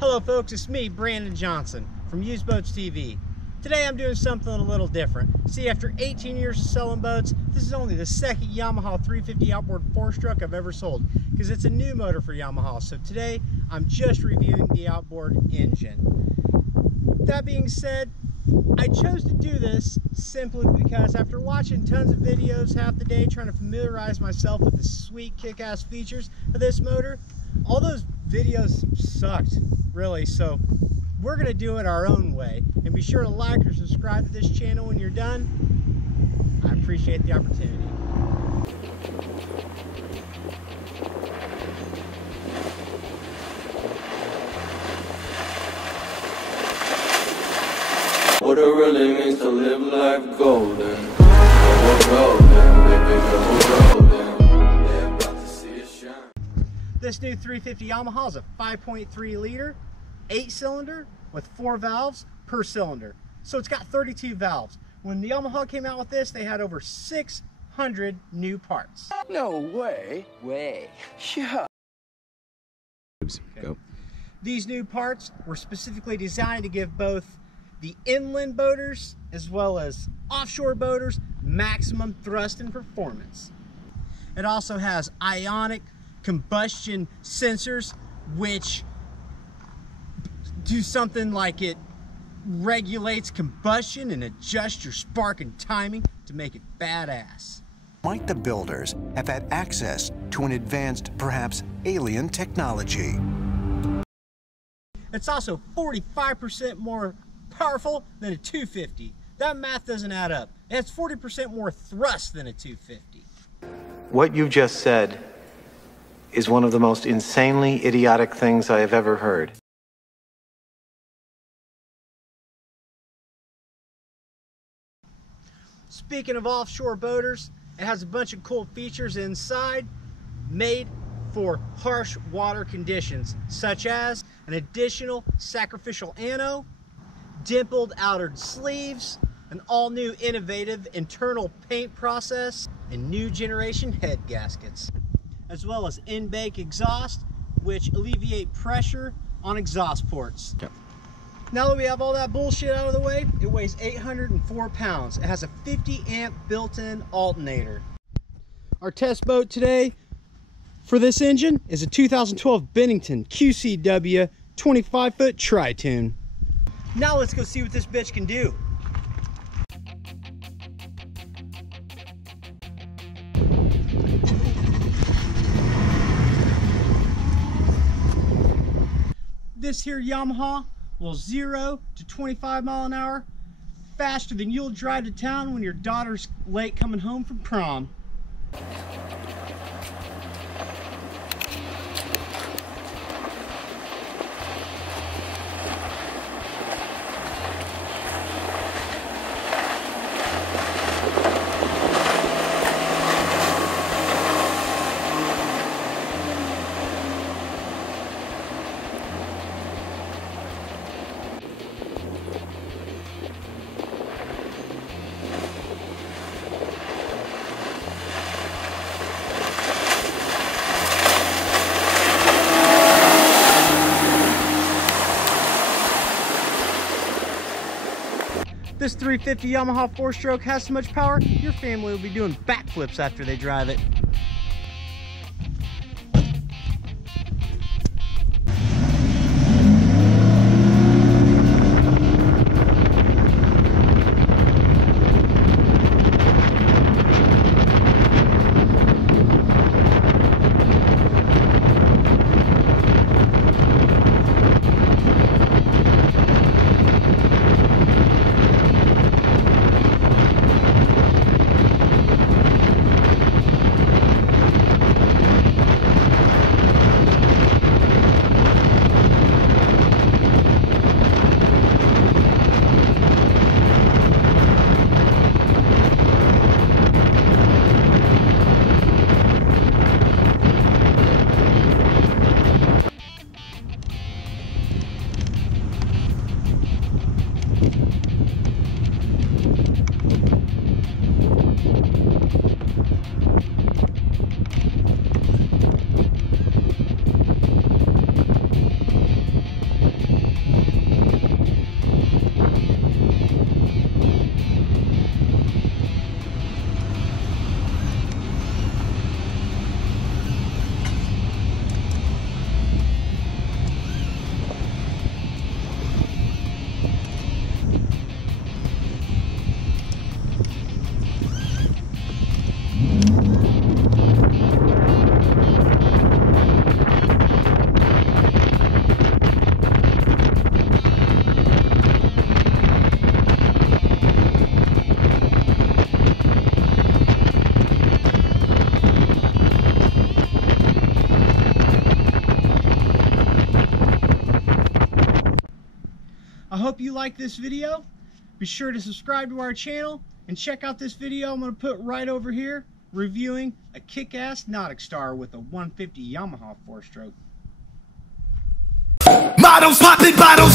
Hello folks, it's me, Brandon Johnson from Used Boats TV. Today I'm doing something a little different. See, after 18 years of selling boats, this is only the second Yamaha 350 outboard 4-stroke I've ever sold, because it's a new motor for Yamaha. So today I'm just reviewing the outboard engine. That being said, I chose to do this simply because after watching tons of videos half the day trying to familiarize myself with the sweet kick-ass features of this motor, all those videos sucked, really. So we're going to do it our own way. And be sure to like or subscribe to this channel when you're done. I appreciate the opportunity. What it really means to live life golden. Golden, they're about to see it shine. This new 350 Yamaha is a 5.3 liter, 8-cylinder with 4 valves per cylinder. So it's got 32 valves. When the Yamaha came out with this, they had over 600 new parts. No way. Yeah. Go. These new parts were specifically designed to give both the inland boaters as well as offshore boaters maximum thrust and performance. It also has ionic combustion sensors, which do something like it regulates combustion and adjusts your spark and timing to make it badass. Might the builders have had access to an advanced, perhaps alien technology? It's also 45% more powerful than a 250. That math doesn't add up. It has 40% more thrust than a 250. What you just said is one of the most insanely idiotic things I have ever heard. Speaking of offshore boaters, it has a bunch of cool features inside made for harsh water conditions, such as an additional sacrificial ano, dimpled outer sleeves, an all-new innovative internal paint process, and new generation head gaskets, as well as in-bank exhaust, which alleviate pressure on exhaust ports. Yep. Now that we have all that bullshit out of the way, it weighs 804 pounds. It has a 50 amp built-in alternator. Our test boat today for this engine is a 2012 Bennington QCW 25-foot tri-tune. Now let's go see what this bitch can do. This here Yamaha will 0 to 25 mile an hour faster than you'll drive to town when your daughter's late coming home from prom. This 350 Yamaha 4-stroke has so much power, your family will be doing backflips after they drive it. hope you like this video. Be sure to subscribe to our channel and check out this video I'm going to put right over here reviewing a kick-ass Nautic Star with a 150 Yamaha 4-stroke. Models popping bottles.